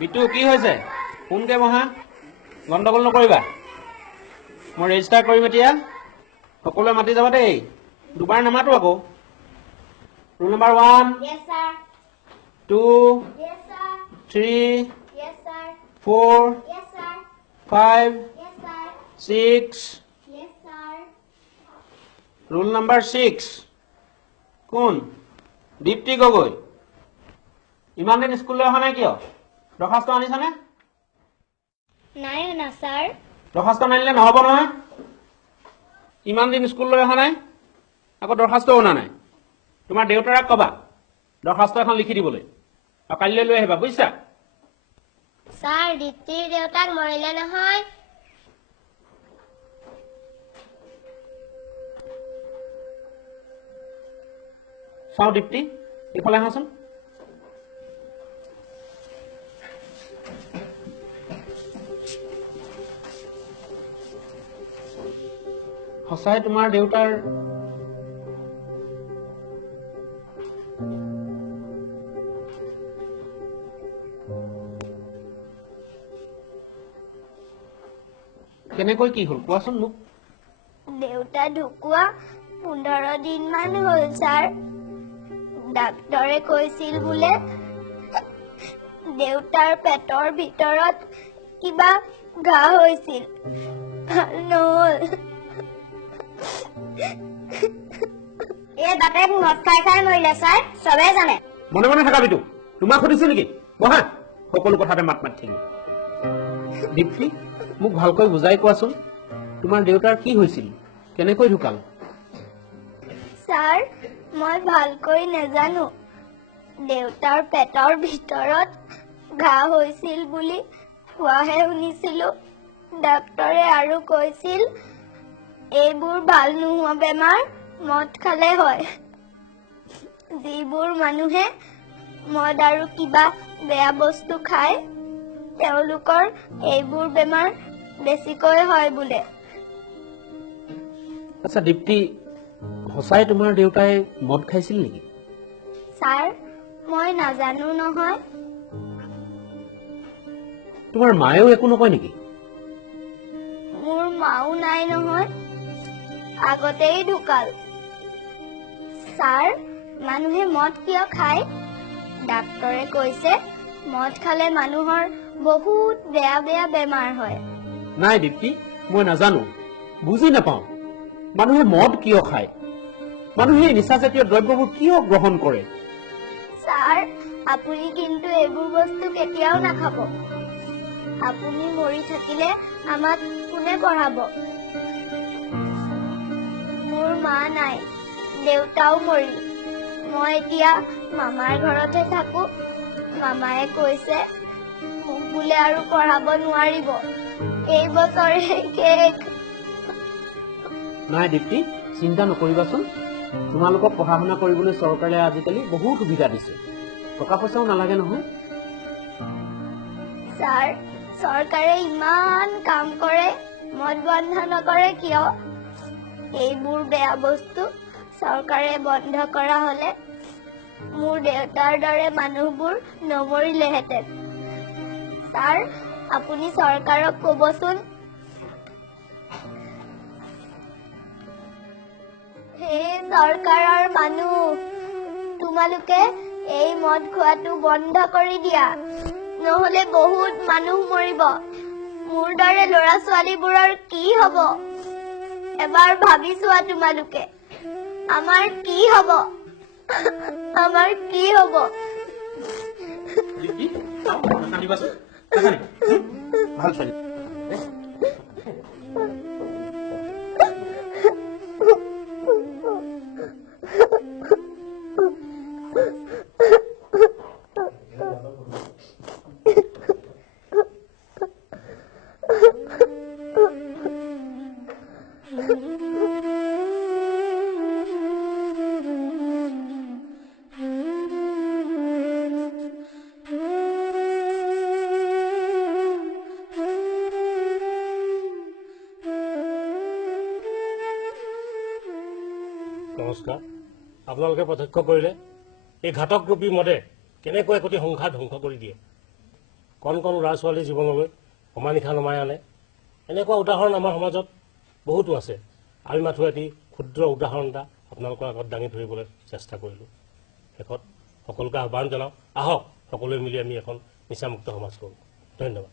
বিটু কি হৈছে কোনকে বহা গণ্ডগোল নকৰিবা মই ৰেজিষ্টাৰ কৰিম এতিয়া সকলোৱে মাতি যাব দেই দুবাৰ নামাতো আকৌ roll number 1 Yes, sir. 2 Yes, sir. 3 Yes, sir. 4 Yes, sir. 5 Yes, sir. 6 Yes, sir. Roll number 6 কোন দীপ্তি গগৈ ইমান দিন স্কুললৈ অহা নাই কিয় দৰখাস্ত আনিছানে নাই না স্যাৰ দৰখাস্ত নানিলে নহ'ব নহয় ইমান দিন স্কুললৈ অহা নাই আকৌ দৰখাস্তও অনা নাই তোমাৰ দেউতাক ক'বা দৰখাস্ত এখন লিখি দিবলৈ আৰু কাইলৈ লৈ আহিবা বুজিছা স্যাৰ দীপ্তিৰ দেউতাক মৰিলে নহয় চাওঁ দীপ্তি এইফালে আহাচোন সঁচাই তোমাৰ দেউতাৰ কেনেকৈ কি হ'ল কোৱাচোন মোক দেউতা ঢুকুৱা 15 দিন মান হ'ল স্যাৰ ডাক্তৰে কৈছিল বোলে দেউতাৰ পেটৰ ভিতৰত কিবা ঘা হৈছিল ভাল নহ'ল এই বাপেক মদ খাই মৰিলে স্যার চবে জানে মনে মনে থাকা বিটু তোমাক সুধিছো নেকি বহা সকলো কথাতে মাত মাতি থাকিব দীপ্তি মোক ভালকৈ বুজাই কোৱাচোন তোমাৰ দেউতাৰ কি হৈছিল কেনেকৈ ঢুকাল স্যাৰ মই ভালকৈ নেজানো দেউতাৰ পেটৰ ভিতৰত ঘা হৈছিল বুলি কোৱাহে শুনিছিলো ডাক্তৰে আৰু কৈছিল এইবোৰ ভাল নোহোৱা বেমাৰ মদ খালে হয় যিবোৰ মানুহে মদ আৰু কিবা বেয়া বস্তু খায় তেওঁলোকৰ এইবোৰ বেমাৰ বেছিকৈ হয় বোলে আচ্ছা দীপ্তি সঁচাই তোমাৰ দেউতাই মদ খাইছিল নেকি স্যাৰ মই নাজানো নহয় তোমাৰ মায়েও একো নকয় নেকি মোৰ মাও নাই নহয় আগতেই ঢুকাল স্যাৰ মানুহে মদ কিয় খায় ডাক্তৰে কৈছে মদ খালে মানুহৰ বহুত বেয়া বেয়া বেমাৰ হয় নাই দীপ্তি মই নাজানো বুজি নাপাওঁ মানুহে মদ কিয় খায় মানুহে নিচাজাতীয় দ্ৰব্যবোৰ কিয় গ্ৰহণ কৰে স্যাৰ আপুনি কিন্তু এইবোৰ বস্তু কেতিয়াও নাখাব আপুনি মৰি থাকিলে আমাক কোনে পঢ়াব মোৰ মা নাই দেউতাও মৰিল মই এতিয়া মামাৰ ঘৰতে থাকো মামায়ে কৈছে মোক বোলে আৰু পঢ়াব নোৱাৰিব এই বছৰে শেষ নাই দীপ্তি চিন্তা নকৰিবাচোন তোমালোকক পঢ়া শুনা কৰিবলৈ চৰকাৰে আজিকালি বহুত সুবিধা দিছে টকা পইচাও নালাগে নহয় স্যাৰ চৰকাৰে ইমান কাম কৰে মদ বন্ধ নকৰে কিয় এইবোৰ বেয়া বস্তু চৰকাৰে বন্ধ কৰা হলে মোৰ দেউতাৰ দৰে মানুহবোৰ নমৰিলেহেঁতেন স্যাৰ আপুনি চৰকাৰক ক'বচোন হে চৰকাৰৰ মানুহ তোমালোকে এই মদ খোৱাটো বন্ধ কৰি দিয়া নহলে বহুত মানুহ মৰিব মোৰ দৰে ল'ৰা ছোৱালীবোৰৰ কি হ'ব এবাৰ ভাবি চোৱা তোমালোকে আমাৰ কি হ'ব আমাৰ কি হ'ব দীপ্তি নাকান্দিবাচোন নাকান্দিবা ভাল ছোৱালী নমস্কাৰ আপোনালোকে প্ৰত্যক্ষ কৰিলে এই ঘাতক ৰূপী মদে কেনেকৈ একোটি সংসাৰ ধ্বংস কৰি দিয়ে কণ কণ ল'ৰা ছোৱালীৰ জীৱনলৈ অমানিশা নমাই আনে। এনেকুৱা উদাহৰণ আমাৰ সমাজত বহুতো আছে। আমি মাথো এটি ক্ষুদ্ৰ উদাহৰণ এটা আপোনালোকৰ আগত দাঙি ধৰিবলৈ চেষ্টা কৰিলোঁ। শেষত সকলোকে আহ্বান জনাওঁ, আহক সকলোৱে মিলি আমি এখন নিচামুক্ত সমাজ কৰোঁ। ধন্যবাদ।